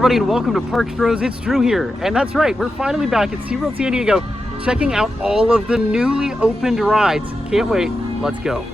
everybody, and welcome to Parks Bros. It's Drew here, and that's right, we're finally back at SeaWorld San Diego checking out all of the newly opened rides. Can't wait, let's go.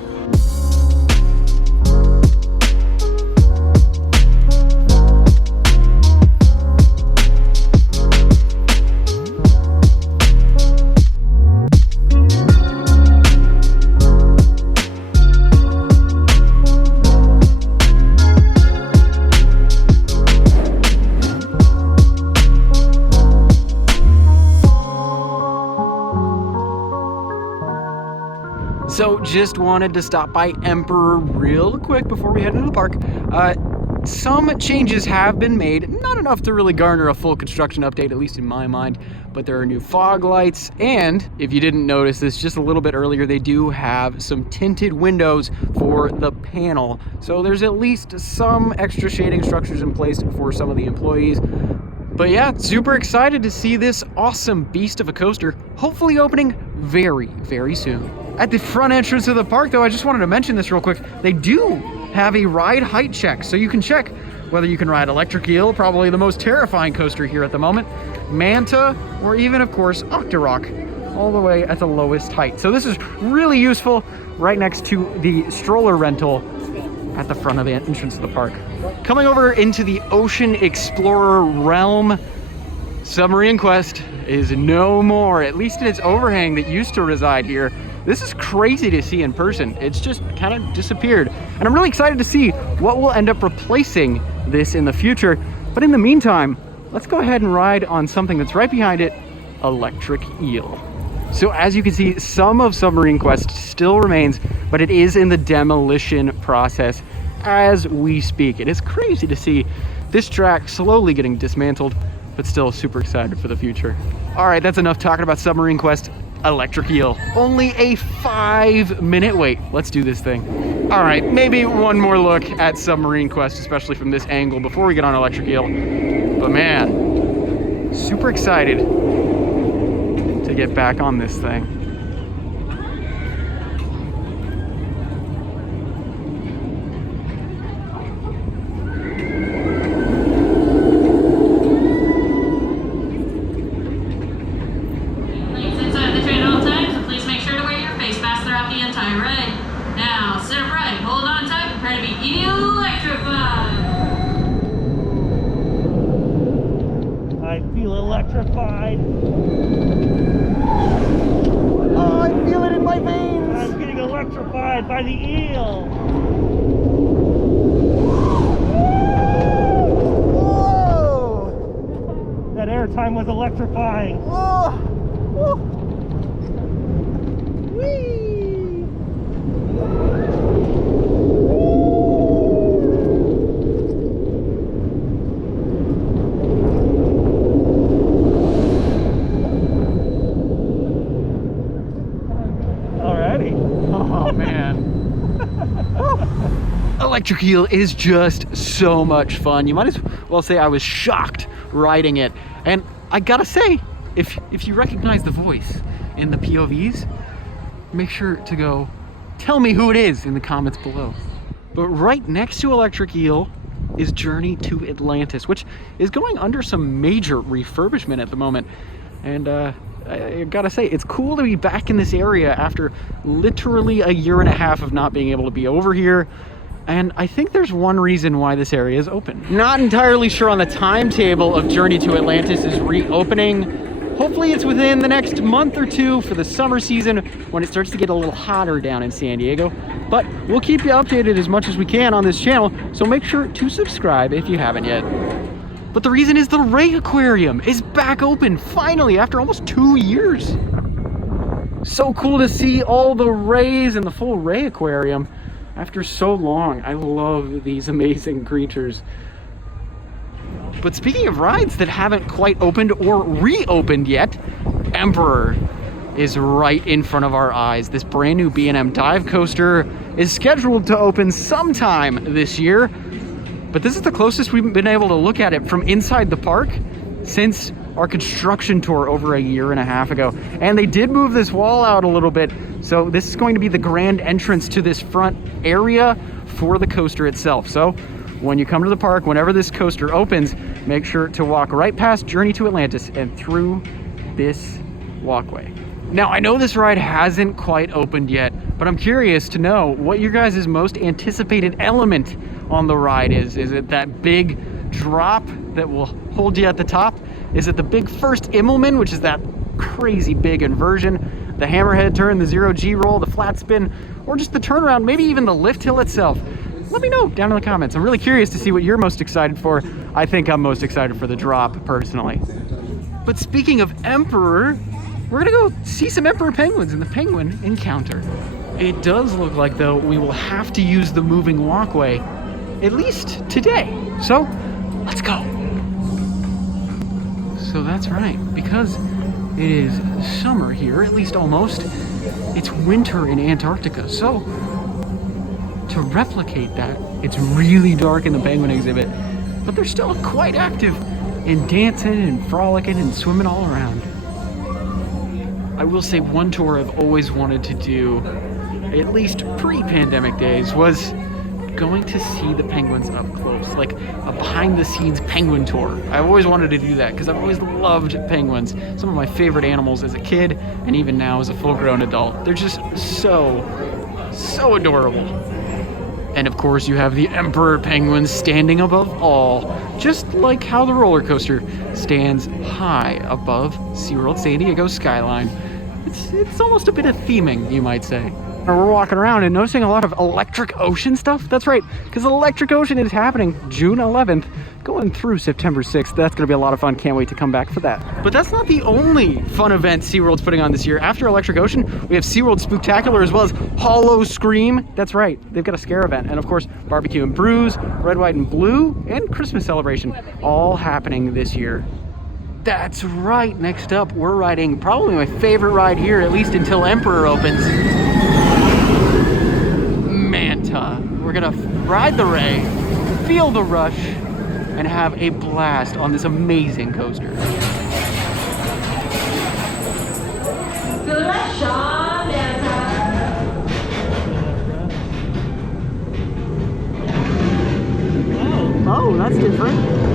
So just wanted to stop by Emperor real quick before we head into the park. Some changes have been made, not enough to really garner a full construction update, at least in my mind, but there are new fog lights, and if you didn't notice this just a little bit earlier, they do have some tinted windows for the panel. So there's at least some extra shading structures in place for some of the employees. But yeah, super excited to see this awesome beast of a coaster, hopefully opening very, very soon. At the front entrance of the park, though, I just wanted to mention this real quick. They do have a ride height check, so you can check whether you can ride Electric Eel, probably the most terrifying coaster here at the moment, Manta, or even, of course, Octorock, all the way at the lowest height. So this is really useful right next to the stroller rental at the front of the entrance of the park. Coming over into the Ocean Explorer realm, Submarine Quest is no more, at least in its overhang that used to reside here. This is crazy to see in person. It's just kind of disappeared. And I'm really excited to see what will end up replacing this in the future. But in the meantime, let's go ahead and ride on something that's right behind it, Electric Eel. So as you can see, some of Submarine Quest still remains, but it is in the demolition process as we speak. It is crazy to see this track slowly getting dismantled, but still super excited for the future. All right, that's enough talking about Submarine Quest. Electric Eel, only a 5-minute wait. Let's do this thing. All right, maybe one more look at Submarine Quest, especially from this angle before we get on Electric Eel. But man, super excited to get back on this thing. Electrified. Oh, I feel it in my veins. I'm getting electrified by the eel. Whoa! That airtime was electrifying. Oh! Whee! Oh man. Electric Eel is just so much fun. You might as well say I was shocked riding it. And I gotta say, if you recognize the voice in the POVs, make sure to go tell me who it is in the comments below. But right next to Electric Eel is Journey to Atlantis, which is going under some major refurbishment at the moment. And I gotta say, it's cool to be back in this area after literally a year and a half of not being able to be over here. And I think there's one reason why this area is open. Not entirely sure on the timetable of Journey to Atlantis is reopening. Hopefully it's within the next month or two for the summer season when it starts to get a little hotter down in San Diego. But we'll keep you updated as much as we can on this channel, so make sure to subscribe if you haven't yet. But the reason is the Ray Aquarium is back open, finally, after almost 2 years. So cool to see all the rays and the full Ray Aquarium after so long. I love these amazing creatures. But speaking of rides that haven't quite opened or reopened yet, Emperor is right in front of our eyes. This brand new B&M dive coaster is scheduled to open sometime this year. But this is the closest we've been able to look at it from inside the park since our construction tour over a year and a half ago. And they did move this wall out a little bit, so this is going to be the grand entrance to this front area for the coaster itself. So when you come to the park, whenever this coaster opens, make sure to walk right past Journey to Atlantis and through this walkway. Now, I know this ride hasn't quite opened yet, but I'm curious to know what your guys' most anticipated element on the ride is. Is it that big drop that will hold you at the top? Is it the big first Immelman, which is that crazy big inversion, the hammerhead turn, the zero G roll, the flat spin, or just the turnaround, maybe even the lift hill itself? Let me know down in the comments. I'm really curious to see what you're most excited for. I think I'm most excited for the drop, personally. But speaking of Emperor, we're gonna go see some Emperor penguins in the Penguin Encounter. It does look like, though, we will have to use the moving walkway, at least today. So, let's go. So that's right, because it is summer here, at least almost. It's winter in Antarctica, so to replicate that, it's really dark in the penguin exhibit, but they're still quite active in dancing and frolicking and swimming all around. I will say one tour I've always wanted to do, at least pre-pandemic days, was going to see the penguins up close, like a behind-the-scenes penguin tour. I've always wanted to do that because I've always loved penguins. Some of my favorite animals as a kid, and even now as a full-grown adult. They're just so adorable. And of course, you have the Emperor penguins standing above all, just like how the roller coaster stands high above SeaWorld San Diego skyline. It's almost a bit of theming, you might say. We're walking around and noticing a lot of Electric Ocean stuff. That's right, because Electric Ocean is happening June 11th, going through September 6th. That's gonna be a lot of fun. Can't wait to come back for that. But that's not the only fun event SeaWorld's putting on this year. After Electric Ocean, we have SeaWorld Spooktacular as well as Hollow Scream. That's right, they've got a scare event. And of course, Barbecue and Brews, Red, White, and Blue, and Christmas Celebration, all happening this year. That's right, next up, we're riding probably my favorite ride here, at least until Emperor opens. Manta. We're gonna ride the ray, feel the rush, and have a blast on this amazing coaster. Oh, that's different.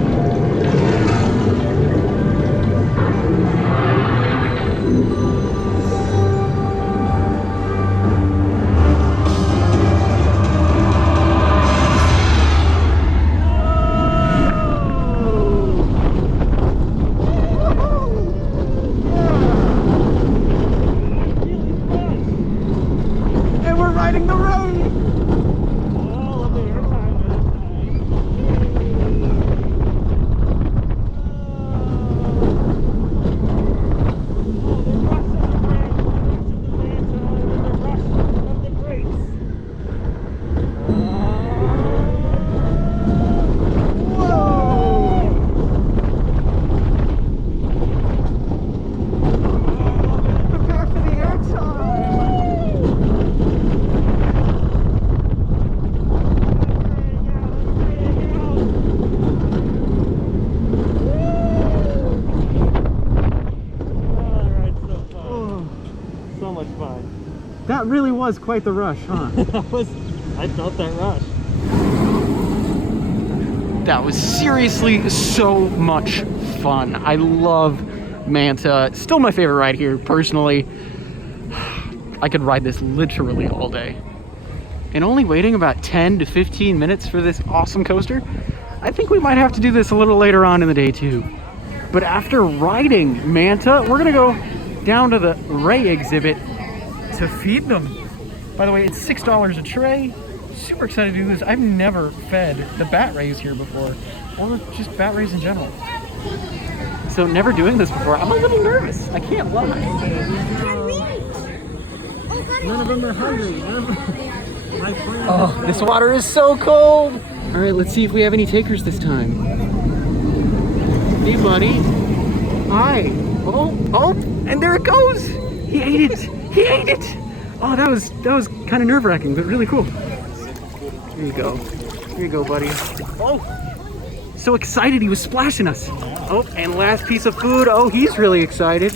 That really was quite the rush, huh? I felt that rush. That was seriously so much fun. I love Manta. It's still my favorite ride here, personally. I could ride this literally all day. And only waiting about 10 to 15 minutes for this awesome coaster, I think we might have to do this a little later on in the day too. But after riding Manta, we're gonna go down to the Ray exhibit to feed them. By the way, it's $6 a tray. Super excited to do this. I've never fed the bat rays here before, or just bat rays in general. So never doing this before. I'm a little nervous. I can't lie. None of them are hungry. Oh, this water is so cold. All right, let's see if we have any takers this time. Hey, buddy. Hi. Oh, and there it goes. He ate it. He ate it. Oh, that was kind of nerve-wracking, but really cool. Here you go. Here you go, buddy. Oh, so excited he was splashing us. Oh, and last piece of food. Oh, he's really excited.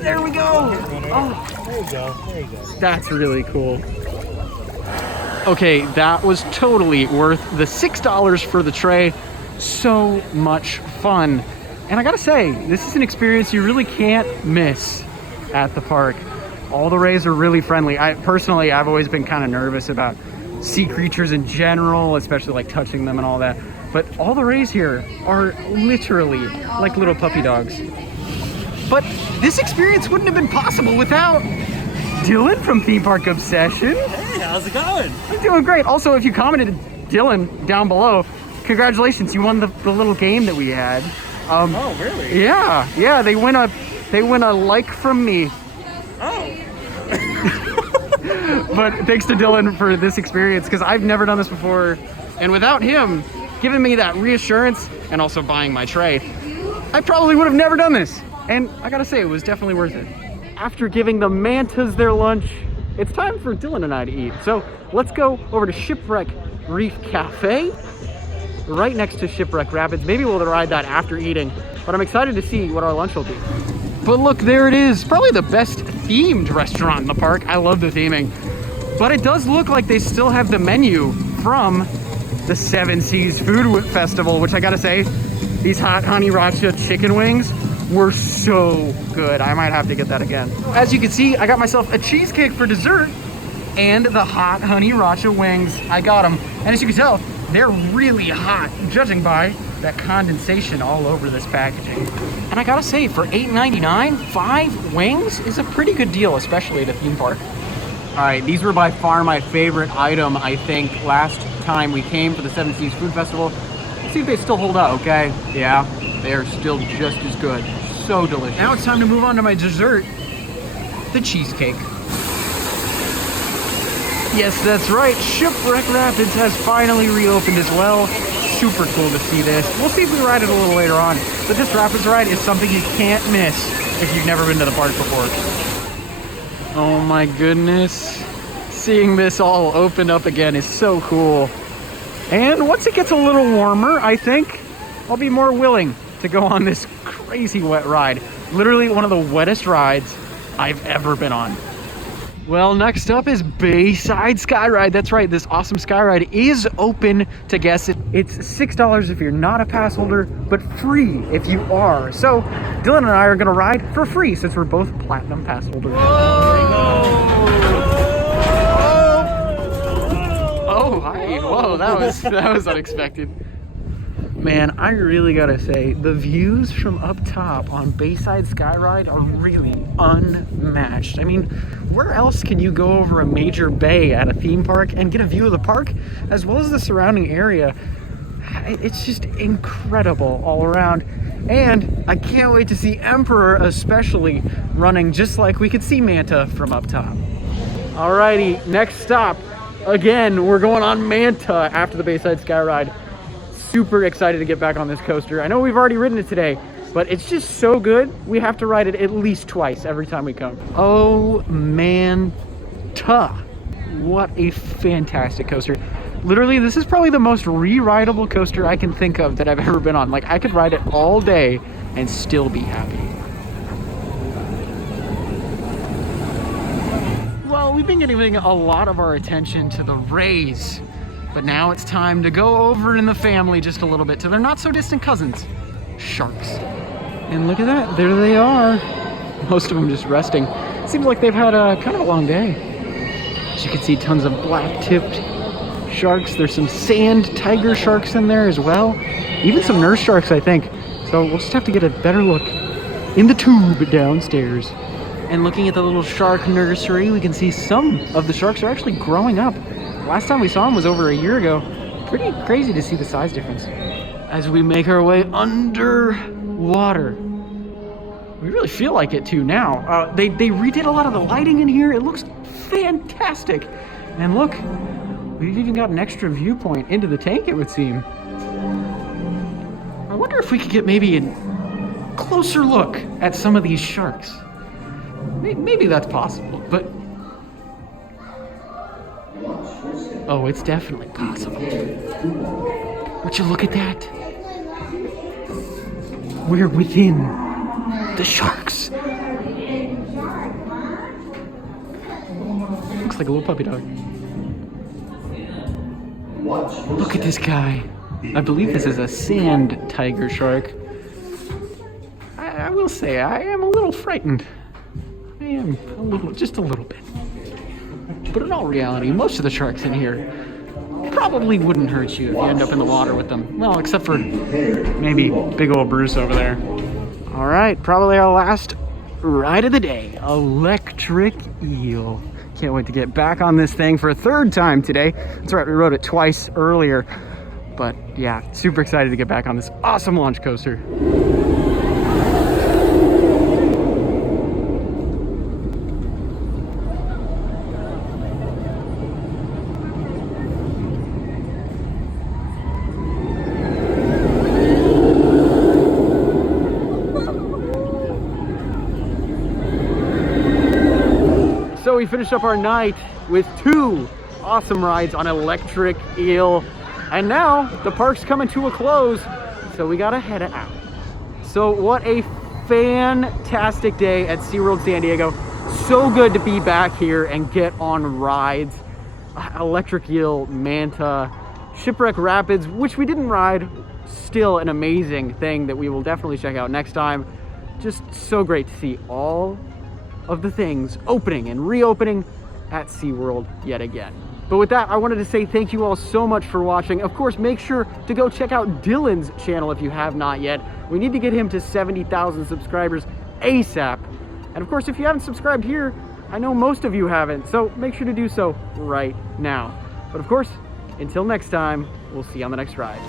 There we go. Oh, there you go. There you go. That's really cool. Okay, that was totally worth the $6 for the tray. So much fun. And I gotta say, this is an experience you really can't miss at the park. All the rays are really friendly. I've always been kind of nervous about sea creatures in general, especially like touching them and all that. But all the rays here are literally like little puppy dogs. But this experience wouldn't have been possible without Dylan from Theme Park Obsession. Hey, how's it going? I'm doing great. Also, if you commented Dylan down below, congratulations, you won the little game that we had. Oh, really? Yeah, they win a like from me. Oh. But thanks to Dylan for this experience, because I've never done this before, and without him giving me that reassurance and also buying my tray, I probably would have never done this. And I gotta say, it was definitely worth it. After giving the mantas their lunch, it's time for Dylan and I to eat. So let's go over to Shipwreck Reef Cafe, right next to Shipwreck Rapids. Maybe we'll ride that after eating, but I'm excited to see what our lunch will be. But look, there it is. Probably the best themed restaurant in the park. I love the theming. But it does look like they still have the menu from the Seven Seas Food Festival, which I gotta say, these hot honey racha chicken wings were so good. I might have to get that again. As you can see, I got myself a cheesecake for dessert and the hot honey racha wings. I got them. And as you can tell, they're really hot, judging by that condensation all over this packaging. And I gotta say, for $8.99, 5 wings is a pretty good deal, especially at a theme park. All right, these were by far my favorite item, I think, last time we came for the Seven Seas Food Festival. Let's see if they still hold up, okay? Yeah, they are still just as good. So delicious. Now it's time to move on to my dessert, the cheesecake. Yes, that's right. Shipwreck Rapids has finally reopened as well. Super cool to see this. We'll see if we ride it a little later on. But this Rapids ride is something you can't miss if you've never been to the park before. Oh my goodness. Seeing this all open up again is so cool. And once it gets a little warmer, I think I'll be more willing to go on this crazy wet ride. Literally one of the wettest rides I've ever been on. Well, next up is Bayside Sky Ride. That's right, this awesome sky ride is open to guests. It's $6 if you're not a pass holder, but free if you are. So Dylan and I are gonna ride for free since we're both platinum pass holders. Oh, hi. Whoa, that was unexpected. Man, I really gotta say, the views from up top on Bayside Sky Ride are really unmatched. I mean, where else can you go over a major bay at a theme park and get a view of the park as well as the surrounding area? It's just incredible all around. And I can't wait to see Emperor especially running just like we could see Manta from up top. Alrighty, next stop. Again, we're going on Manta after the Bayside Sky Ride. Super excited to get back on this coaster. I know we've already ridden it today, but it's just so good. We have to ride it at least twice every time we come. Oh, Manta. What a fantastic coaster. Literally, this is probably the most re-rideable coaster I can think of that I've ever been on. Like, I could ride it all day and still be happy. Well, we've been giving a lot of our attention to the rays, but now it's time to go over in the family just a little bit to their not so distant cousins, sharks. And look at that, there they are. Most of them just resting. Seems like they've had a kind of a long day. As you can see, tons of black-tipped sharks. There's some sand tiger sharks in there as well. Even some nurse sharks, I think. So we'll just have to get a better look in the tube downstairs. And looking at the little shark nursery, we can see some of the sharks are actually growing up. Last time we saw them was over a year ago. Pretty crazy to see the size difference. As we make our way underwater. We really feel like it too now. They redid a lot of the lighting in here. It looks fantastic. And look, we've even got an extra viewpoint into the tank, it would seem. I wonder if we could get maybe a closer look at some of these sharks. Maybe that's possible, but... oh, it's definitely possible. Would you look at that? We're within the sharks. Looks like a little puppy dog. Look at this guy. I believe this is a sand tiger shark. I will say, I am a little frightened. I am just a little bit. But in all reality, most of the sharks in here probably wouldn't hurt you if you end up in the water with them. Well, except for maybe big old Bruce over there. All right, probably our last ride of the day, electric eel. Can't wait to get back on this thing for a third time today. That's right, we rode it twice earlier. But yeah, super excited to get back on this awesome launch coaster. So we finished up our night with 2 awesome rides on electric eel. And now the park's coming to a close, so we gotta head out. So what a fantastic day at SeaWorld San Diego. So good to be back here and get on rides. Electric eel, Manta, Shipwreck Rapids, which we didn't ride. Still an amazing thing that we will definitely check out next time. Just so great to see all of the things opening and reopening at SeaWorld yet again. But with that, I wanted to say thank you all so much for watching. Of course, make sure to go check out Dylan's channel if you have not yet. We need to get him to 70,000 subscribers ASAP. And of course, if you haven't subscribed here, I know most of you haven't, so make sure to do so right now. But of course, until next time, we'll see you on the next ride.